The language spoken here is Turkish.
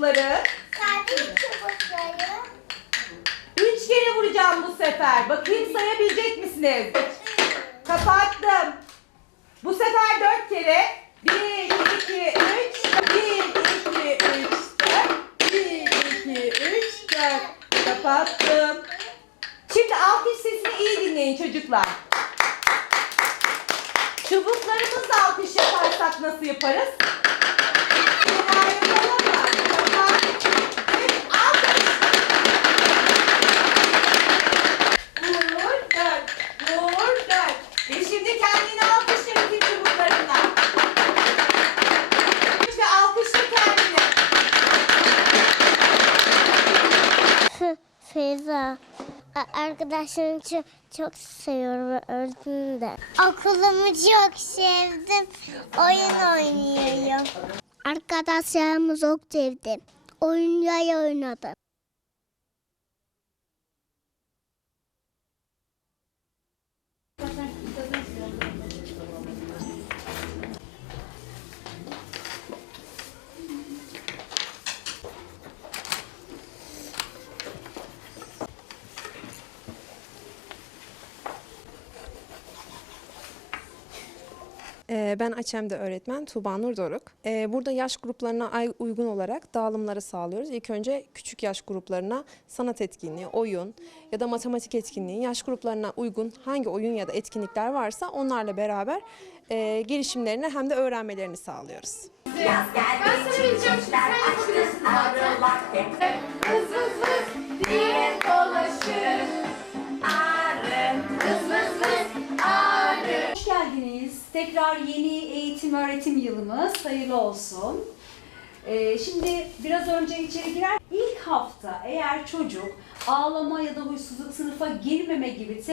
çubukları. Sadece çubukları. Üç kere vuracağım bu sefer. Bakayım sayabilecek misiniz? Kapattım. Bu sefer dört kere. Bir, iki, üç. Bir, iki, üç, dört. Bir, iki, üç, dört. Kapattım. Şimdi alkış sesini iyi dinleyin çocuklar. Çubuklarımızla alkış yaparsak nasıl yaparız? Feyza. Arkadaşlarım çok, çok seviyorum öğretmeni de. Okulumu çok sevdim. Oyun oynuyorum. Arkadaşlarımı çok sevdim. Oyunlar oynadım. Ben Açem'de öğretmen Tuğba Nur Doruk. Ee, Burada yaş gruplarına ay- uygun olarak dağılımları sağlıyoruz. İlk önce küçük yaş gruplarına sanat etkinliği, oyun ya da matematik etkinliği, yaş gruplarına uygun hangi oyun ya da etkinlikler varsa onlarla beraber e, gelişimlerini hem de öğrenmelerini sağlıyoruz. Yaz geldi çiçekler açtı arılar hep geldiniz. Tekrar yeni eğitim öğretim yılımız hayırlı olsun. Ee, şimdi biraz önce içeri girer. İlk hafta eğer çocuk ağlama ya da huysuzluk sınıfa girmeme gibi